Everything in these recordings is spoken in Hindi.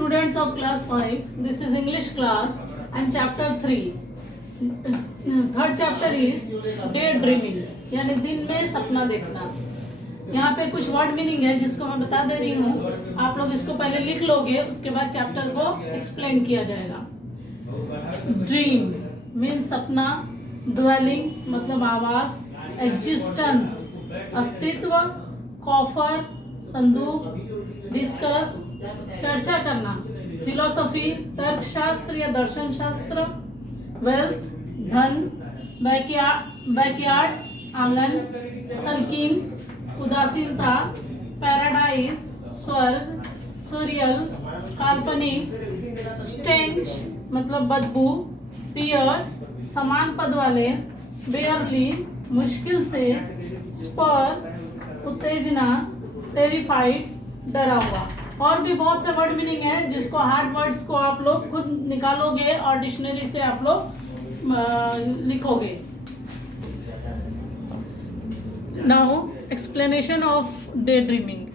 students of class 5, this is English class and chapter 3. Third chapter is daydreaming, यानी दिन में सपना देखना. यहाँ पे कुछ वर्ड मीनिंग है जिसको मैं बता दे रही हूँ. आप लोग इसको पहले लिख लोगे, उसके बाद चैप्टर को एक्सप्लेन किया जाएगा. ड्रीम मीन्स सपना, ड्वेलिंग मतलब आवास, एग्जिस्टेंस अस्तित्व, कॉफर संदूक, डिस्कस चर्चा करना, फिलोसफी तर्कशास्त्र या दर्शन शास्त्र, वेल्थ धन, बैकयार्ड आंगन, सल्किन उदासीनता, पैराडाइज स्वर्ग, सूर्यल काल्पनिक, स्टेंच मतलब बदबू, पियर्स समान पद वाले, बेयरली मुश्किल से, स्पर उत्तेजना, टेरिफाइड डरा हुआ. और भी बहुत से वर्ड मीनिंग है जिसको हार्ड वर्ड्स को आप लोग खुद निकालोगे और डिक्शनरी से आप लोग लिखोगे. Now explanation of day dreaming.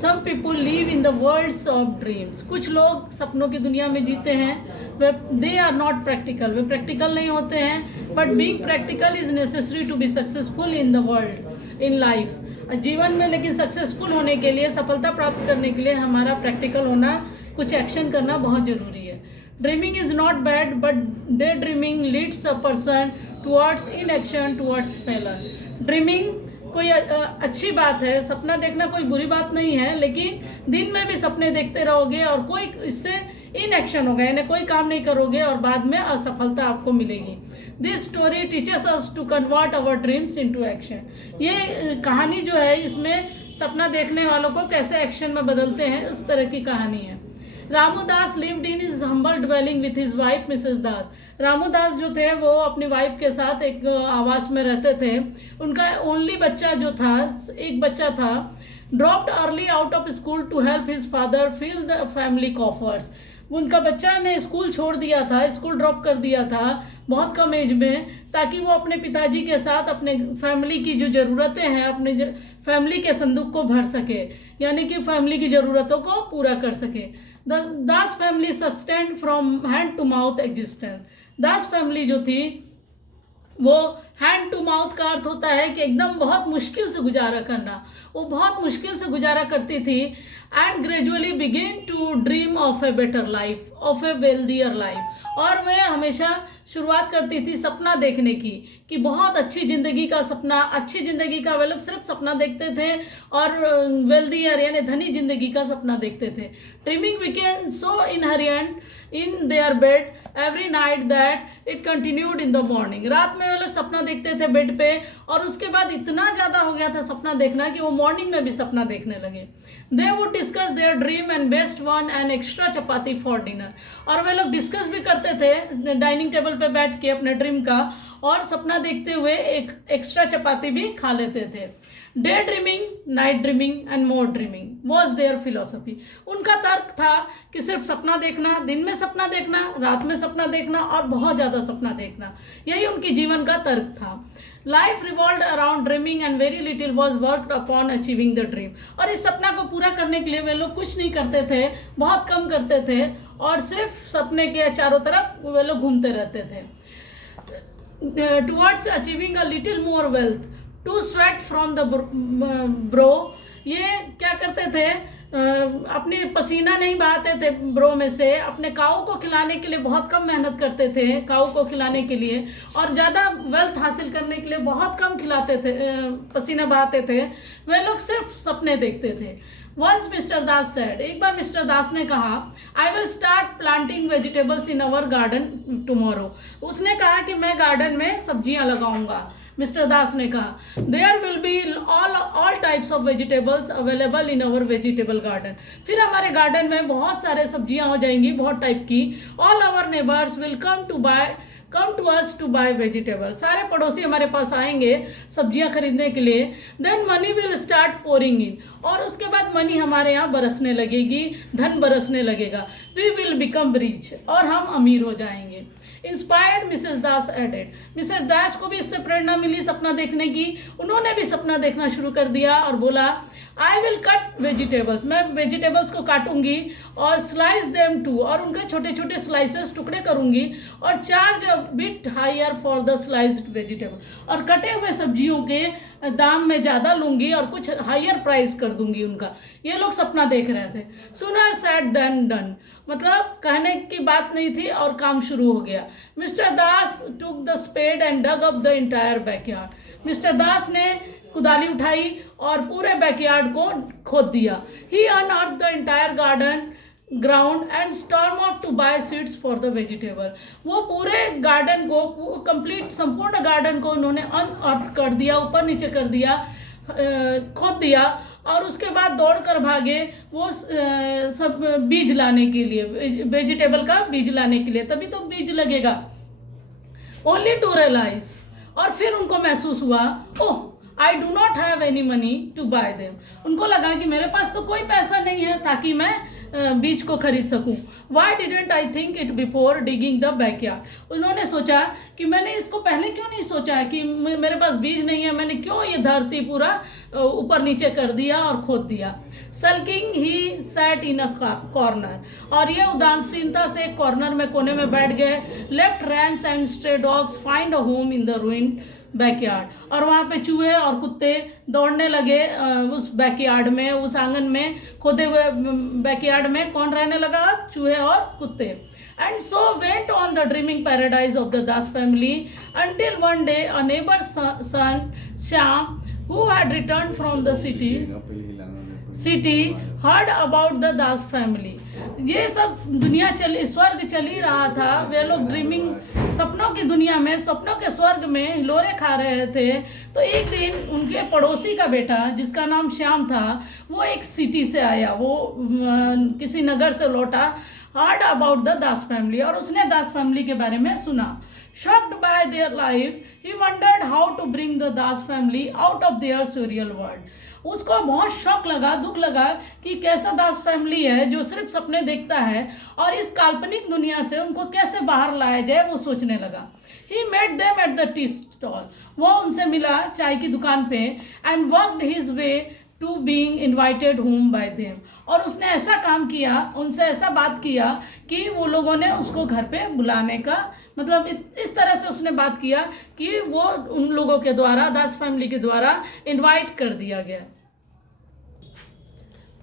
Some people live in the worlds of dreams. कुछ लोग सपनों की दुनिया में जीते हैं. दे आर नॉट प्रैक्टिकल, वे प्रैक्टिकल नहीं होते हैं. But being practical is necessary to be successful in the world in life. जीवन में लेकिन सक्सेसफुल होने के लिए, सफलता प्राप्त करने के लिए हमारा प्रैक्टिकल होना, कुछ एक्शन करना बहुत ज़रूरी है. Dreaming is not bad but day dreaming leads a person towards in action towards failure. Dreaming कोई अच्छी बात है, सपना देखना कोई बुरी बात नहीं है, लेकिन दिन में भी सपने देखते रहोगे और कोई इससे इनएक्शन होगा, यानी कोई काम नहीं करोगे और बाद में असफलता आपको मिलेगी. This story teaches us to convert our dreams into action. ये कहानी जो है इसमें सपना देखने वालों को कैसे एक्शन में बदलते हैं, उस तरह की कहानी है. Ramu Das lived in his humble dwelling with his wife Mrs Das. Ramu Das जो थे वो अपनी वाइफ के साथ एक आवास में रहते थे. उनका ओनली बच्चा जो था, एक बच्चा था. Dropped early out of school to help his father fill the family coffers. उनका बच्चा ने स्कूल छोड़ दिया था, स्कूल ड्रॉप कर दिया था बहुत कम एज में, ताकि वो अपने पिताजी के साथ अपने फैमिली की जो ज़रूरतें हैं, अपने फैमिली के संदूक को भर सके, यानी कि फैमिली की ज़रूरतों को पूरा कर सके. The Das family sustained from hand to mouth existence. Das family जो थी वो हैंड टू माउथ का अर्थ होता है कि एकदम बहुत मुश्किल से गुजारा करना. वो बहुत मुश्किल से गुजारा करती थी. And gradually begin to dream of a better life, of a wealthier life. और वे हमेशा शुरुआत करती थी सपना देखने की, कि बहुत अच्छी ज़िंदगी का सपना, अच्छी ज़िंदगी का वे लोग सिर्फ सपना देखते थे और वेल्दियर यानी धनी ज़िंदगी का सपना देखते थे. Dreaming became so inherent in their bed every night that it continued in the morning. रात में वे लोग सपना देखते थे बेड पे, और उसके बाद इतना ज़्यादा हो गया था सपना देखना कि वो मॉर्निंग में भी सपना देखने लगे. They would discuss their dream and best one and extra chapati for dinner. और वे लोग डिस्कस भी करते थे डाइनिंग टेबल पे बैठ के अपने ड्रीम का, और सपना देखते हुए एक एक्स्ट्रा चपाती भी खा लेते थे. Day dreaming, night dreaming and more dreaming was their philosophy. उनका तर्क था कि सिर्फ सपना देखना, दिन में सपना देखना, रात में सपना देखना और बहुत ज़्यादा सपना देखना, यही उनकी जीवन का तर्क था. Life revolved around dreaming and very little was worked upon achieving the dream. और इस सपना को पूरा करने के लिए वे लोग कुछ नहीं करते थे, बहुत कम करते थे, और सिर्फ सपने के चारों तरफ वे लोग घूमते रहते थे. Towards achieving a little more wealth, to sweat from the brow. ये क्या करते थे, अपनी पसीना नहीं बहाते थे ब्रो में से. अपने काऊ को खिलाने के लिए बहुत कम मेहनत करते थे, काऊ को खिलाने के लिए, और ज़्यादा वेल्थ हासिल करने के लिए बहुत कम खिलाते थे, पसीना बहाते थे. वे लोग सिर्फ सपने देखते थे. वंस मिस्टर दास सेड, एक बार मिस्टर दास ने कहा, I will start planting vegetables in our garden tomorrow. उसने कहा कि मैं गार्डन में सब्जियां लगाऊंगा. मिस्टर दास ने कहा, there will be all types of vegetables available in our vegetable garden. फिर हमारे गार्डन में बहुत सारे सब्जियां हो जाएंगी, बहुत टाइप की. All our neighbours will come to us to buy vegetable. सारे पड़ोसी हमारे पास आएंगे सब्जियां खरीदने के लिए. Then money will start pouring in. और उसके बाद मनी हमारे यहाँ बरसने लगेगी, धन बरसने लगेगा. वी विल बिकम रिच, और हम अमीर हो जाएंगे. इंस्पायर्ड मिसेस दास एडेड. मिसेस दास को भी इससे प्रेरणा मिली सपना देखने की. उन्होंने भी सपना देखना शुरू कर दिया और बोला, आई विल कट वेजिटेबल्स, मैं वेजिटेबल्स को काटूंगी और स्लाइस देम टू, और उनके छोटे छोटे स्लाइसेस टुकड़े करूंगी, और charge a bit higher for the sliced vegetable, और कटे हुए सब्जियों के दाम में ज़्यादा लूंगी और कुछ हायर प्राइस कर दूंगी उनका। ये लोग सपना देख रहे थे। सूनर सेड देन डन, मतलब कहने की बात नहीं थी और काम शुरू हो गया। Mr Das took the spade and dug up the entire backyard, Mr Das ने कुदाली उठाई और पूरे बैकयार्ड को खोद दिया। He unearth the entire garden ground and storm off to buy seeds for the vegetable, वो पूरे गार्डन को, कंप्लीट संपूर्ण गार्डन को उन्होंने अनअर्थ कर दिया, ऊपर नीचे कर दिया, खोद दिया, और उसके बाद दौड़ कर भागे वो सब बीज लाने के लिए, वेजिटेबल का बीज लाने के लिए, तभी तो बीज लगेगा। ओनली टू रियलाइज, और फिर उनको महसूस हुआ, oh I do not have any money to buy them, उनको लगा कि मेरे पास तो कोई पैसा नहीं है ताकि मैं बीज को खरीद सकूं। Why didn't I think it before digging the backyard, उन्होंने सोचा कि मैंने इसको पहले क्यों नहीं सोचा है कि मेरे पास बीज नहीं है, मैंने क्यों ये धरती पूरा ऊपर नीचे कर दिया और खोद दिया। Sulking he sat in a corner, और ये उदासीनता से एक कॉर्नर में, कोने में बैठ गए। Left rains and stray dogs find a home in the ruined backyard, और वहाँ पे चूहे और कुत्ते दौड़ने लगे उस बैकयार्ड में, उस आंगन में, खोदे हुए बैकयार्ड में कौन रहने लगा, चूहे और कुत्ते। And so went on the dreaming paradise of the Das family until one day a neighbour son Shyam who had returned from the city heard about the Das family। ये सब दुनिया चली, स्वर्ग चल ही रहा था, वे लोग ड्रीमिंग, सपनों की दुनिया में, सपनों के स्वर्ग में हिलोरे खा रहे थे। तो एक दिन उनके पड़ोसी का बेटा जिसका नाम श्याम था, वो एक सिटी से आया, वो किसी नगर से लौटा। heard about the Das family, और उसने दास फैमिली के बारे में सुना। Shocked by their life, he wondered how to bring the Das family out of their surreal world। उसको बहुत शौक लगा, दुख लगा कि कैसा दास फैमिली है जो सिर्फ सपने देखता है, और इस काल्पनिक दुनिया से उनको कैसे बाहर लाया जाए वो सोचने लगा। He met them at the tea stall, वो उनसे मिला चाय की दुकान पे। And worked his way to being invited home by them, और उसने ऐसा काम किया, उनसे ऐसा बात किया कि वो लोगों ने उसको घर पे बुलाने का, मतलब इस तरह से उसने बात किया कि वो उन लोगों के द्वारा, दास फैमिली के द्वारा इनवाइट कर दिया गया।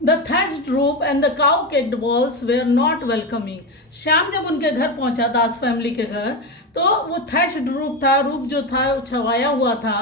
The thatched roof and the cow-cacked walls were not welcoming। Shyam जब उनके घर पहुंचा, दास फैमिली के घर, तो वो thatched roof था, रूफ जो था छवाया हुआ था,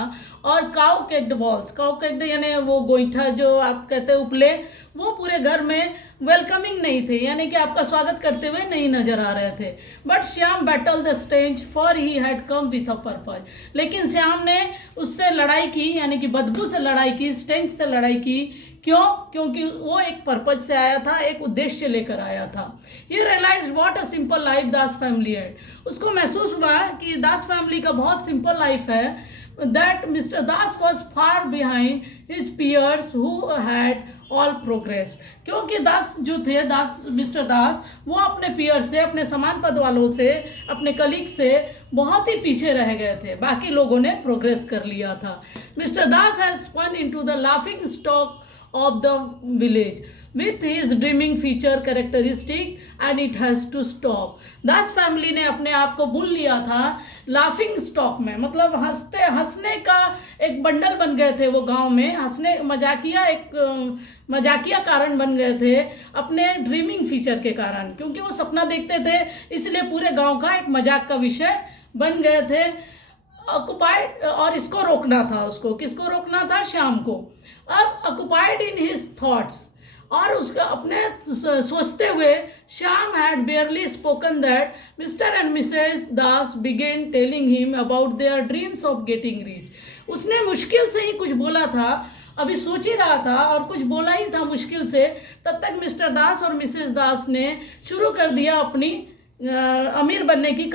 और cow-cacked walls, cow-cacked यानी वो गोईठा जो आप कहते हैं उपले, वो पूरे घर में वेलकमिंग नहीं थे, यानी कि आपका स्वागत करते हुए नहीं नजर आ रहे थे। But Shyam battle the stench for he had come with a purpose, लेकिन श्याम ने उससे लड़ाई की, यानी कि बदबू से लड़ाई की, स्टेंच से लड़ाई की। क्यों? क्योंकि वो एक पर्पज से आया था, एक उद्देश्य लेकर आया था। He realized what a simple life Das family had, उसको महसूस हुआ कि दास फैमिली का बहुत सिंपल लाइफ है। that Mr. Das was far behind his peers who had all progressed, क्योंकि दास जो थे, मिस्टर दास, वो अपने पीयर से, अपने समान पद वालों से, अपने कलीग से बहुत ही पीछे रह गए थे, बाकी लोगों ने प्रोग्रेस कर लिया था। Mister Das has spun into the laughing stock of the village with his dreaming feature characteristic and it has to stop। Das family ने अपने आप को भूल लिया था लाफिंग स्टॉक में, मतलब हंसने का एक बंडल बन गए थे वो गांव में, हंसने मजाकिया कारण बन गए थे अपने ड्रीमिंग फीचर के कारण, क्योंकि वो सपना देखते थे, इसलिए पूरे गांव का एक मजाक का विषय बन गए थे। ऑक्युपाइड, और इसको रोकना था, उसको किसको रोकना था? शाम को। अब ऑक्युपाइड इन हिज थॉट्स, और उसका अपने सोचते हुए, Shyam had barely spoken that mister and missus Das began telling him about their dreams of getting rich. उसने मुश्किल से ही कुछ बोला था, अभी सोच ही रहा था और कुछ बोला ही था मुश्किल से, तब तक मिस्टर दास और मिसेस दास ने शुरू कर दिया अपनी अमीर बनने की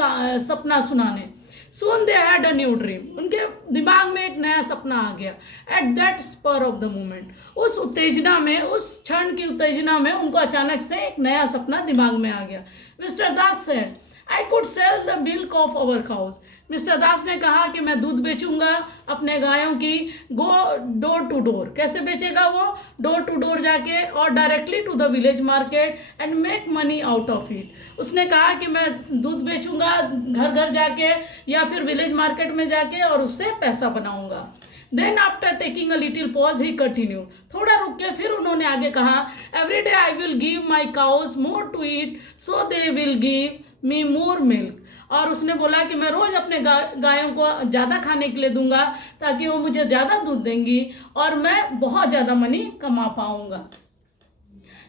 सपना सुनाने। Soon they had a new dream, उनके दिमाग में एक नया सपना आ गया। At that spur of the moment, उस उत्तेजना में, उस क्षण की उत्तेजना में उनको अचानक से एक नया सपना दिमाग में आ गया। Mr. Das said, I could sell the milk of our cows. Mr Das ने कहा कि मैं दूध बेचूंगा अपने गायों की। गो डोर टू डोर, कैसे बेचेगा वो? डोर टू डोर जाके और directly to the village market and make money out of it. उसने कहा कि मैं दूध बेचूंगा घर घर जाके या फिर विलेज मार्केट में जाके और उससे पैसा बनाऊंगा। Then after taking a little pause he continue, थोड़ा रुक के फिर उन्होंने आगे कहा, every day I will give my cows more to eat so they will give me more milk. और उसने बोला कि मैं रोज़ अपने गायों को ज़्यादा खाने के लिए दूंगा ताकि वो मुझे ज़्यादा दूध देंगी और मैं बहुत ज़्यादा मनी कमा पाऊंगा।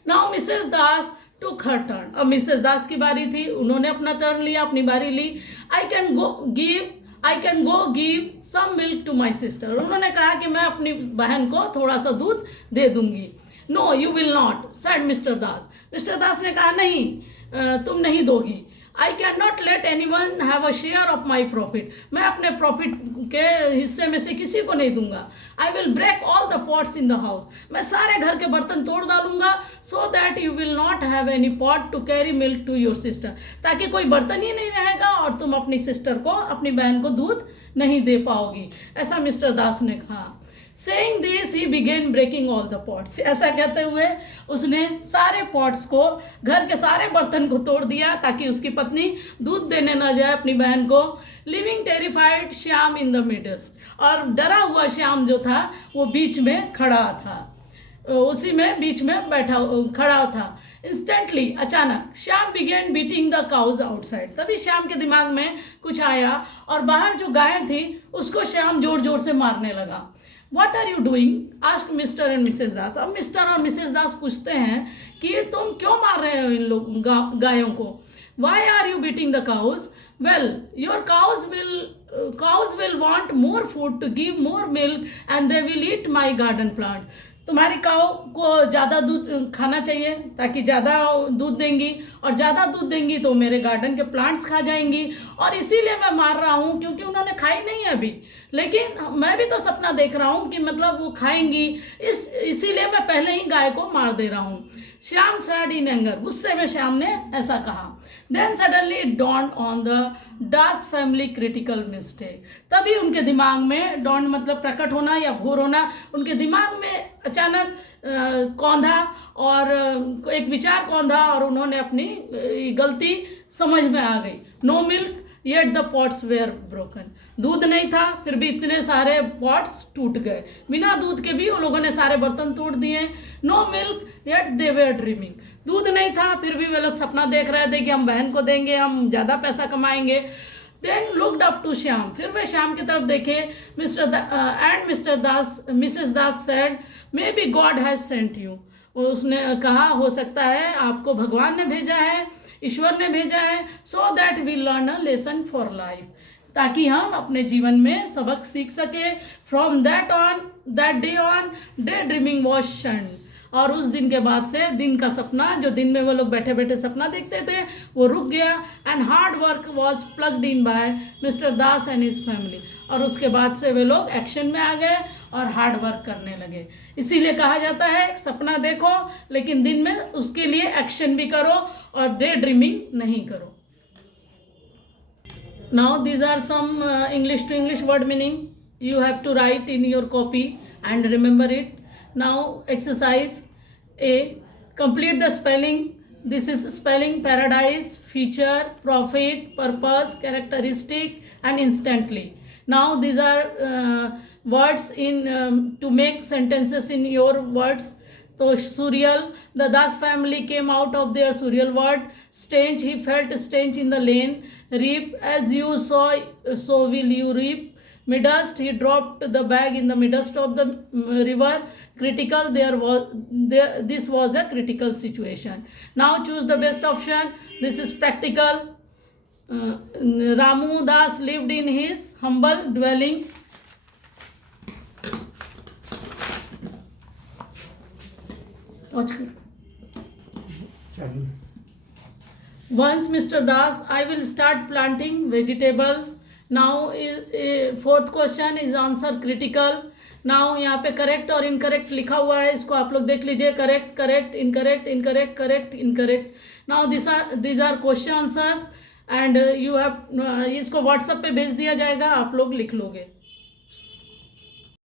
Now Mrs Das took her turn, अब मिसेस दास की बारी थी, उन्होंने अपना टर्न लिया, अपनी बारी ली। I can go give some milk to my sister, उन्होंने कहा कि मैं अपनी बहन को थोड़ा सा दूध दे दूंगी। No you will not said Mr Das, Mr Das ने कहा नहीं, तुम नहीं दोगी। I can not let any one have a share of my profit, मैं अपने प्रॉफिट के हिस्से में से किसी को नहीं दूंगा। I will break all the pots in the house, मैं सारे घर के बर्तन तोड़ डालूंगा, so that you will not have any pot to carry milk to your sister, ताकि कोई बर्तन ही नहीं रहेगा और तुम अपनी सिस्टर को, अपनी बहन को दूध नहीं दे पाओगी, ऐसा मिस्टर दास ने कहा। Saying this, he began breaking all the pots. ऐसा कहते हुए उसने सारे पॉट्स को, घर के सारे बर्तन को तोड़ दिया ताकि उसकी पत्नी दूध देने न जाए अपनी बहन को। Living terrified Shyam in the midst, और डरा हुआ श्याम जो था वो बीच में खड़ा था, उसी में बीच में बैठा खड़ा था। इंस्टेंटली, अचानक, Shyam began beating the cows outside, तभी श्याम के दिमाग में कुछ आया और बाहर जो गायें थी उसको श्याम जोर जोर से मारने लगा। What are you doing? Asked Mr. and Mrs. दास। अब मिस्टर और मिसेस दास पूछते हैं कि तुम क्यों मार रहे हो इन लोग गायों को? Why are you beating the cows? Well, your cows will want more food to give more milk and they will eat my garden plant. तुम्हारी काऊ को ज़्यादा दूध खाना चाहिए ताकि ज़्यादा दूध देंगी, और ज़्यादा दूध देंगी तो मेरे गार्डन के प्लांट्स खा जाएंगी, और इसीलिए मैं मार रहा हूँ क्योंकि उन्होंने खाई नहीं है अभी, लेकिन मैं भी तो सपना देख रहा हूँ कि मतलब वो खाएंगी, इसीलिए मैं पहले ही गाय को मार दे रहा हूँ। श्याम सैड इन एंगर, गुस्से में श्याम ने ऐसा कहा। Then suddenly it dawned on the Das family critical mistake, तभी उनके दिमाग में, डॉन्ड मतलब प्रकट होना या भोर होना, उनके दिमाग में अचानक कौंधा और एक विचार कौंधा और उन्होंने अपनी गलती समझ में आ गई। No milk yet the pots were broken, दूध नहीं था फिर भी इतने सारे पॉट्स टूट गए, बिना दूध के भी उन लोगों ने सारे बर्तन तोड़ दिए। No milk yet they were dreaming, दूध नहीं था फिर भी वे लोग सपना देख रहे थे कि हम बहन को देंगे, हम ज़्यादा पैसा कमाएंगे। Then looked up to Shyam, फिर वे श्याम की तरफ देखे। Mister Das, missus Das said, may be God has sent you, उसने कहा हो सकता है आपको भगवान ने भेजा है, ईश्वर ने भेजा है, so that we learn a lesson for life, ताकि हम अपने जीवन में सबक सीख सके। From that day on day dreaming was shunned, और उस दिन के बाद से दिन का सपना, जो दिन में वो लोग बैठे बैठे सपना देखते थे, वो रुक गया। And hard work was plugged in by mister Das and his family, और उसके बाद से वे लोग एक्शन में आ गए और हार्ड वर्क करने लगे। इसीलिए कहा जाता है सपना देखो लेकिन दिन में उसके लिए एक्शन भी करो और डे ड्रीमिंग नहीं करो। Now these are some English to English word meaning, you have to write in your copy and remember it. Now exercise A, complete the spelling. This is spelling: paradise, feature, profit, purpose, characteristic and instantly. Now these are words in to make sentences in your words. So surreal, the Das family came out of their surreal word. Stench, he felt stench in the lane. Reap, as you sow, so will you reap. Midust, he dropped the bag in the midst of the river. Critical, this was a critical situation. Now choose the best option. This is practical. Ramu Das lived in his humble dwelling. Once Mr. Das, I will start planting vegetable. Now fourth question is answer critical. Now यहाँ पे करेक्ट और इनकरेक्ट लिखा हुआ है, इसको आप लोग देख लीजिए। Correct, correct, incorrect, incorrect, correct, incorrect. Now these are question answers. And you have, इसको व्हाट्सएप पे भेज दिया जाएगा, आप लोग लिख लोगे.